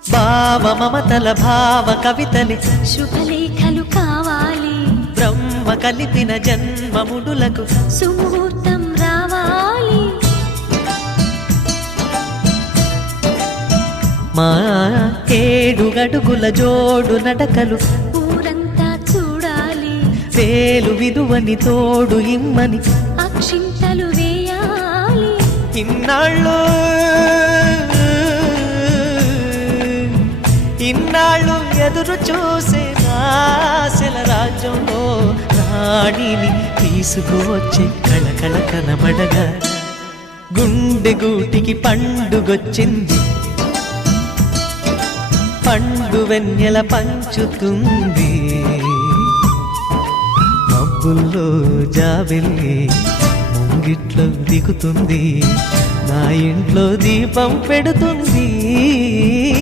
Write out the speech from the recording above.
భావ మమతల భావ కవితలి శుభలేఖలు కావాలి, బ్రహ్మ కలిపిన జన్మముడులకు సుముహూర్తం రావాలి. మా 7 అడుగుల జోడు నడకలు ఊరంతా చూడాలి, వేలు విలువని తోడు ఇమ్మని అక్షింతలు వేయాలి. ఇన్నాళ్ళు ఎదురు చూసే ఆశల రాజ్యంలో రాణిని తీసుకువచ్చే కళకళ కనబడగా గుండె గూటికి పండుగొచ్చింది, పండు వెన్నెల పంచుతుంది. మబ్బుల్లో జాబిల్లి ముంగిట్లో దిగుతుంది, నా ఇంట్లో దీపం పెడుతుంది.